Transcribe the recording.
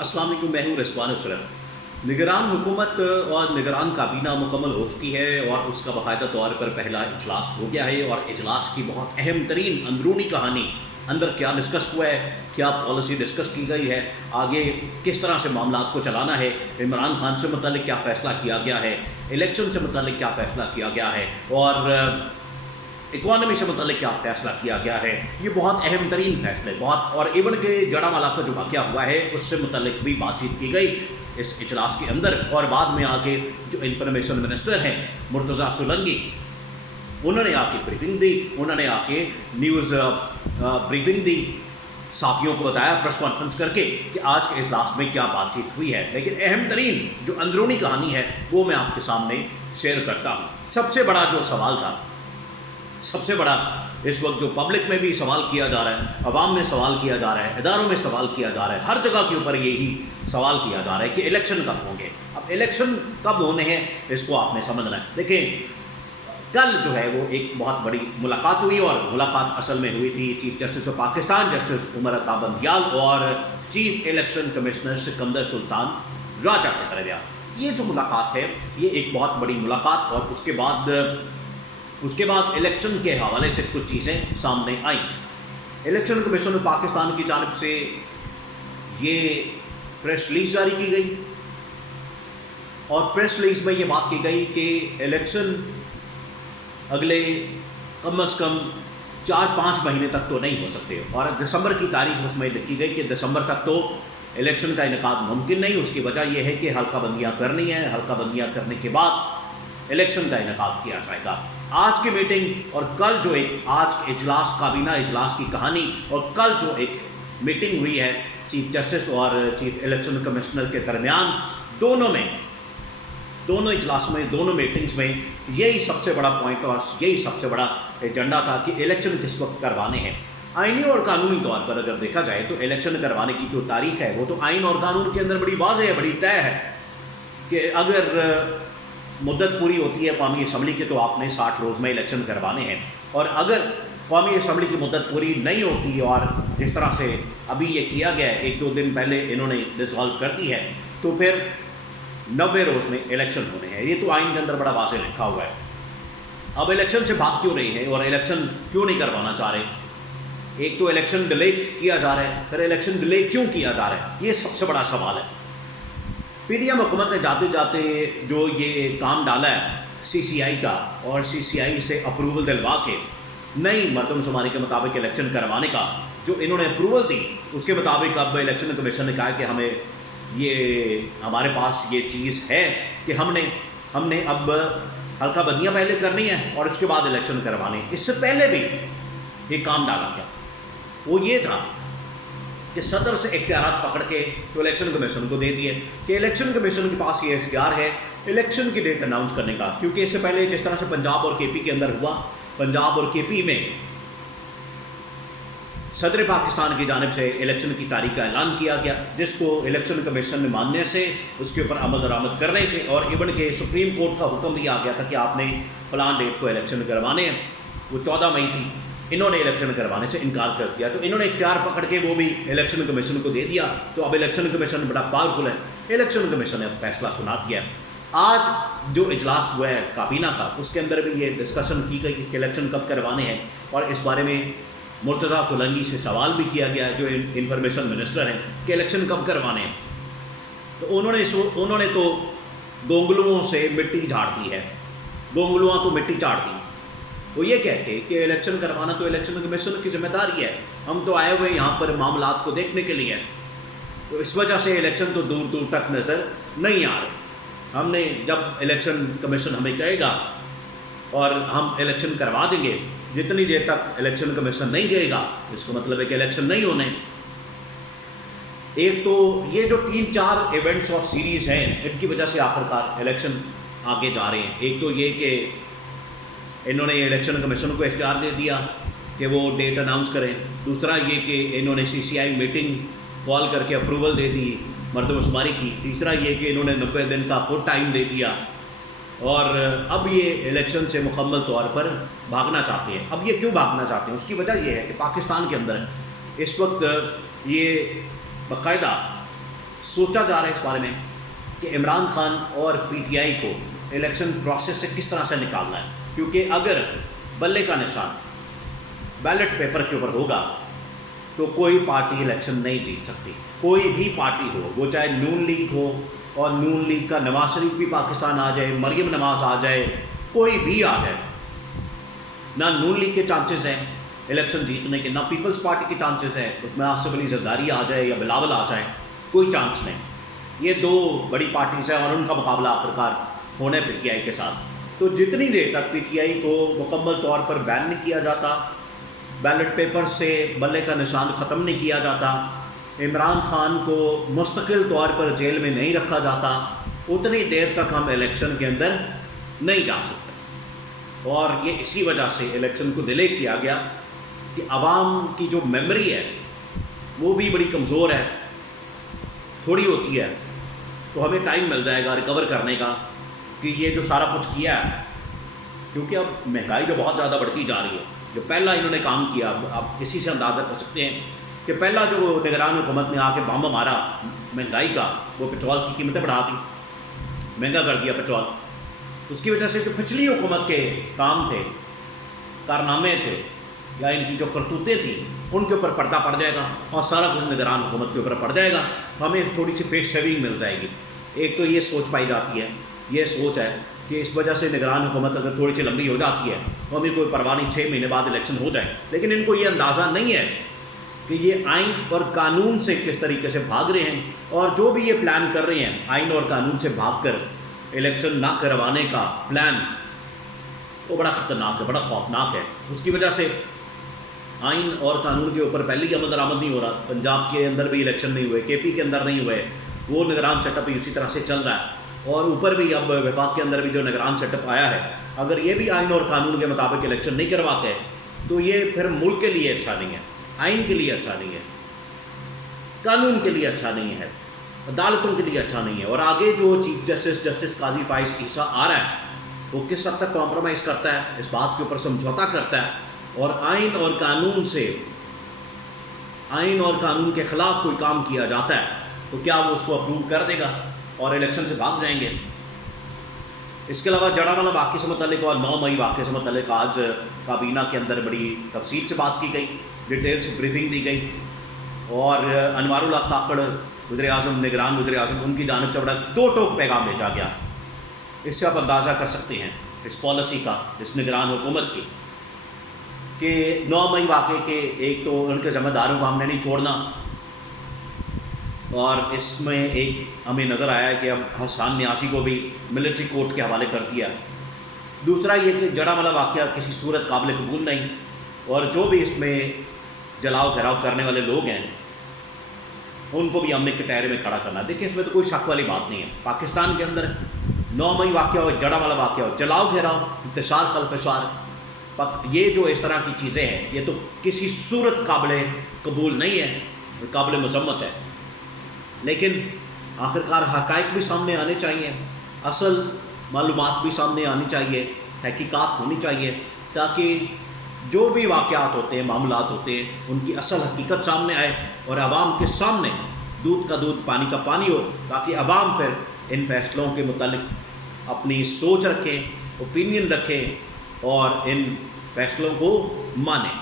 अस्सलाम वालेकुम, मैं हूँ रिजवान उसरत। निगरान हुकूमत और निगरान काबीना मुकम्मल हो चुकी है और उसका बाकायदा तौर पर पहला इजलास हो गया है और इजलास की बहुत अहम तरीन अंदरूनी कहानी, अंदर क्या डिस्कस हुआ है, क्या पॉलिसी डिस्कस की गई है, आगे किस तरह से मामलात को चलाना है, इमरान खान से मुतल्लिक क्या फ़ैसला किया गया है, इलेक्शन से मुतल्लिक क्या फ़ैसला किया गया है और इकॉनमी से मुतल्लिक क्या फ़ैसला किया गया है। ये बहुत अहम तरीन फैसले बहुत और इवन के जड़ामाला का जो वाक़या हुआ है उससे मुतल्लिक भी बातचीत की गई इस इजलास के अंदर। और बाद में आके जो इंफॉर्मेशन मिनिस्टर हैं मुर्तज़ा सोलंकी, उन्होंने आके ब्रीफिंग दी, उन्होंने आके न्यूज़ ब्रीफिंग दी, साफियों को बताया प्रेस कॉन्फ्रेंस करके कि आज के इजलास में क्या बातचीत हुई है। लेकिन अहम तरीन जो अंदरूनी कहानी है वो मैं आपके सामने शेयर करता हूँ। सबसे बड़ा जो सवाल था, सबसे बड़ा इस वक्त जो पब्लिक में भी सवाल किया जा रहा है, अवाम में सवाल किया जा रहा है, इदारों में सवाल किया जा रहा है, हर जगह के ऊपर यही सवाल किया जा रहा है कि इलेक्शन कब होंगे। अब इलेक्शन कब होने हैं इसको आपने समझना है। देखिए, कल जो है वो एक बहुत बड़ी मुलाकात हुई और मुलाकात असल में हुई थी chief justice of Pakistan justice Umar Ata Bandial और chief election commissioner Sikandar Sultan Raja के दरमियान। ये जो मुलाकात है ये एक बहुत बड़ी मुलाकात और उसके बाद इलेक्शन के हवाले से कुछ चीज़ें सामने आई। इलेक्शन कमीशन ऑफ पाकिस्तान की जानिब से ये प्रेस रिलीज जारी की गई और प्रेस रिलीज में ये बात की गई कि इलेक्शन अगले कम अज़ कम 4-5 महीने तक तो नहीं हो सकते और दिसंबर की तारीख उसमें लिखी गई कि दिसंबर तक तो इलेक्शन का इनेकाद मुमकिन नहीं। उसकी वजह यह है कि हल्का बंदियाँ करनी है, हल्का बंदियाँ करने के बाद इलेक्शन का इनेकाद किया जाएगा। आज की मीटिंग और कल जो एक आज के इजलास, काबीना इजलास की कहानी और कल जो एक मीटिंग हुई है चीफ जस्टिस और चीफ इलेक्शन कमिश्नर के दरमियान, दोनों इजलास में, दोनों मीटिंग्स में यही सबसे बड़ा पॉइंट और यही सबसे बड़ा एजेंडा था कि इलेक्शन किस वक्त करवाने हैं। आइनी और कानूनी तौर पर अगर देखा जाए तो इलेक्शन करवाने की जो तारीख है वो तो आइन और कानून के अंदर बड़ी वाज़ेह है, बड़ी तय है कि अगर मुद्दत पूरी होती है कौमी असम्बली की तो आपने 60 रोज़ में इलेक्शन करवाने हैं और अगर कौमी असम्बली की मुद्दत पूरी नहीं होती और जिस तरह से अभी ये किया गया है, 1-2 दिन पहले इन्होंने डिसॉल्व कर दी है, तो फिर 90 रोज़ में इलेक्शन होने हैं। ये तो आइन के अंदर बड़ा वाज़ेह लिखा हुआ है। अब इलेक्शन से भाग क्यों रही है और इलेक्शन क्यों नहीं करवाना चाह रहे? एक तो इलेक्शन डिले किया जा रहा है, फिर इलेक्शन डिले क्यों किया जा रहा है, ये सबसे बड़ा सवाल है। पीडीएम हुकूमत ने जाते जाते जो ये काम डाला है सीसीआई का और सीसीआई से अप्रूवल दिलवा के नई मरदमशुमारी के मुताबिक इलेक्शन करवाने का जो इन्होंने अप्रूवल दी, उसके मुताबिक अब इलेक्शन कमीशन ने कहा कि हमारे पास ये चीज़ है कि हमने अब हल्का बंदियाँ पहले करनी है और उसके बाद इलेक्शन करवाने। इससे पहले भी ये काम डाला गया, वो ये था कि सदर से इख्तियारात पकड़ के तो इलेक्शन कमीशन को दे दिए कि इलेक्शन कमीशन के पास ये इख्तियार है इलेक्शन की डेट अनाउंस करने का। क्योंकि इससे पहले जिस तरह से पंजाब और केपी के अंदर हुआ, पंजाब और केपी में सदर पाकिस्तान की जानिब से इलेक्शन की तारीख का ऐलान किया गया, जिसको इलेक्शन कमीशन ने मानने से, उसके ऊपर अमल दरामद करने से और इवन के सुप्रीम कोर्ट का हुक्म भी आ गया था कि आपने फलां डेट को इलेक्शन करवाने हैं, वो 14 मई थी, इन्होंने इलेक्शन करवाने से इनकार कर दिया। तो इन्होंने इख्तियार पकड़ के वो भी इलेक्शन कमीशन को दे दिया। तो अब इलेक्शन कमीशन बड़ा पावरफुल है, इलेक्शन कमीशन ने अब फैसला सुना दिया। आज जो इजलास हुआ है काबीना का, उसके अंदर भी ये डिस्कशन की गई कि इलेक्शन कब करवाने हैं और इस बारे में मुर्तज़ा सोलंकी से सवाल भी किया गया जो इंफॉर्मेशन मिनिस्टर हैं कि इलेक्शन कब करवाने हैं। तो उन्होंने तो गोंगलुओं से मिट्टी झाड़ दी है, गोंगलुआं तो मिट्टी झाड़ दी। वो ये कहते कि इलेक्शन करवाना तो इलेक्शन कमीशन की जिम्मेदारी है, हम तो आए हुए यहाँ पर मामलात को देखने के लिए। तो इस वजह से इलेक्शन तो दूर दूर तक नज़र नहीं आ रहे। हमने जब इलेक्शन कमीशन हमें कहेगा और हम इलेक्शन करवा देंगे, जितनी देर तक इलेक्शन कमीशन नहीं कहेगा इसका मतलब है कि इलेक्शन नहीं होने। एक तो ये जो 3-4 इवेंट्स और सीरीज़ हैं इनकी वजह से आखिरकार इलेक्शन आगे जा रहे हैं। एक तो ये कि इन्होंने इलेक्शन कमीशन को इख्तियार दे दिया कि वो डेट अनाउंस करें, दूसरा ये कि इन्होंने सीसीआई मीटिंग कॉल करके अप्रूवल दे दी मरदमशुमारी की, तीसरा ये कि इन्होंने 90 दिन का खुद टाइम दे दिया और अब ये इलेक्शन से मुकम्मल तौर पर भागना चाहते हैं। अब ये क्यों भागना चाहते हैं, उसकी वजह ये है कि पाकिस्तान के अंदर इस वक्त ये बाकायदा سوچا جا رہا ہے اس بارے میں کہ عمران خان اور پی ٹی آئی کو الیکشن پروسیس سے کس طرح سے نکالنا ہے، کیونکہ اگر بلے کا نشان بیلٹ پیپر کے اوپر ہوگا تو کوئی پارٹی الیکشن نہیں جیت سکتی، کوئی بھی پارٹی ہو، وہ چاہے نون لیگ ہو، اور نون لیگ کا نواز شریف بھی پاکستان آ جائے، مریم نواز آ جائے، کوئی بھی آ جائے، نہ نون لیگ کے چانسز ہیں الیکشن جیتنے کے، نہ پیپلز پارٹی کے چانسز ہیں اس میں آصف علی زرداری آ جائے یا بلاول آ جائے، کوئی چانس نہیں۔ یہ دو بڑی پارٹیز ہیں اور ان کا مقابلہ آخرکار ہونا ہے پی ٹی آئی کے ساتھ۔ تو جتنی دیر تک پی ٹی آئی کو مکمل طور پر بین نہیں کیا جاتا، بیلٹ پیپر سے بلے کا نشان ختم نہیں کیا جاتا، عمران خان کو مستقل طور پر جیل میں نہیں رکھا جاتا، اتنی دیر تک ہم الیکشن کے اندر نہیں جا سکتے۔ اور یہ اسی وجہ سے الیکشن کو ڈیلے کیا گیا کہ عوام کی جو میموری ہے وہ بھی بڑی کمزور ہے، تھوڑی ہوتی ہے، تو ہمیں ٹائم مل جائے گا ریکور کرنے کا کہ یہ جو سارا کچھ کیا ہے، کیونکہ اب مہنگائی جو بہت زیادہ بڑھتی جا رہی ہے۔ جو پہلا انہوں نے کام کیا، آپ اسی سے اندازہ کر سکتے ہیں کہ پہلا جو نگران حکومت نے آ کے بم مارا مہنگائی کا، وہ پٹرول کی قیمتیں بڑھا دی، مہنگا کر دیا پٹرول۔ اس کی وجہ سے جو پچھلی حکومت کے کام تھے، کارنامے تھے، یا ان کی جو کرتوتیں تھیں، ان کے اوپر پردہ پڑ جائے گا اور سارا کچھ نگران حکومت کے اوپر پڑ جائے گا، ہمیں تھوڑی سی فیس سیونگ مل جائے گی۔ ایک تو یہ سوچ پائی جاتی ہے، یہ سوچ ہے کہ اس وجہ سے نگران حکومت اگر تھوڑی سی لمبی ہو جاتی ہے تو ہمیں کوئی پرواہ نہیں، 6 مہینے بعد الیکشن ہو جائے، لیکن ان کو یہ اندازہ نہیں ہے کہ یہ آئین اور قانون سے کس طریقے سے بھاگ رہے ہیں، اور جو بھی یہ پلان کر رہے ہیں آئین اور قانون سے بھاگ کر الیکشن نہ کروانے کا پلان، وہ بڑا خطرناک ہے، بڑا خوفناک ہے۔ اس کی وجہ سے آئین اور قانون کے اوپر پہلے ہی عمل درآمد نہیں ہو رہا، پنجاب کے اندر بھی الیکشن نہیں ہوئے، کے پی کے اندر نہیں ہوئے، وہ نگران سیٹ اپ بھی اسی طرح سے چل رہا ہے، اور اوپر بھی اب وفاق کے اندر بھی جو نگران سیٹ اپ آیا ہے، اگر یہ بھی آئین اور قانون کے مطابق الیکشن نہیں کرواتے تو یہ پھر ملک کے لیے اچھا نہیں ہے، آئین کے لیے اچھا نہیں ہے، قانون کے لیے اچھا نہیں ہے، عدالتوں کے لیے اچھا نہیں ہے۔ اور آگے جو چیف جسٹس قاضی فائز عیسیٰ آ رہا ہے، وہ کس حد تک کمپرومائز کرتا ہے، اس بات کے اوپر سمجھوتا کرتا ہے، اور آئین اور قانون کے خلاف کوئی کام کیا جاتا ہے تو کیا وہ اس کو اپروو کر دے گا اور الیکشن سے بھاگ جائیں گے؟ اس کے علاوہ جڑامالہ واقعے سے متعلق اور 9 مئی واقعے سے متعلق آج کابینہ کے اندر بڑی تفصیل سے بات کی گئی، ڈیٹیل سے بریفنگ دی گئی، اور انوار اللہ کاکڑ وزیر اعظم، نگران وزیر اعظم، ان کی جانب سے بڑا 2 ٹوک پیغام بھیجا گیا۔ اس سے آپ اندازہ کر سکتے ہیں اس پالیسی کا، اس نگران حکومت کی، کہ 9 مئی واقعے کے ایک تو ان کے ذمہ داروں کو ہم نے نہیں چھوڑنا، اور اس میں ایک ہمیں نظر آیا ہے کہ اب حسان نیازی کو بھی ملٹری کورٹ کے حوالے کر دیا۔ دوسرا یہ کہ جڑامالہ واقعہ کسی صورت قابل قبول نہیں، اور جو بھی اس میں جلاؤ گھیراؤ کرنے والے لوگ ہیں ان کو بھی ہم نے کٹہرے میں کھڑا کرنا۔ دیکھیں اس میں تو کوئی شک والی بات نہیں ہے، پاکستان کے اندر 9 مئی واقعہ ہو، جڑامالہ واقعہ ہو، جلاؤ گھیراؤ، انتشار خلفشار، یہ جو اس طرح کی چیزیں ہیں یہ تو کسی صورت قابل قبول نہیں ہے، قابل مذمت ہے۔ لیکن آخرکار حقائق بھی سامنے آنے چاہیے، اصل معلومات بھی سامنے آنی چاہیے، تحقیقات ہونی چاہیے، تاکہ جو بھی واقعات ہوتے ہیں، معاملات ہوتے ہیں، ان کی اصل حقیقت سامنے آئے اور عوام کے سامنے دودھ کا دودھ پانی کا پانی ہو، تاکہ عوام پھر ان فیصلوں کے متعلق اپنی سوچ رکھیں، اوپینین رکھیں اور ان فیصلوں کو مانیں۔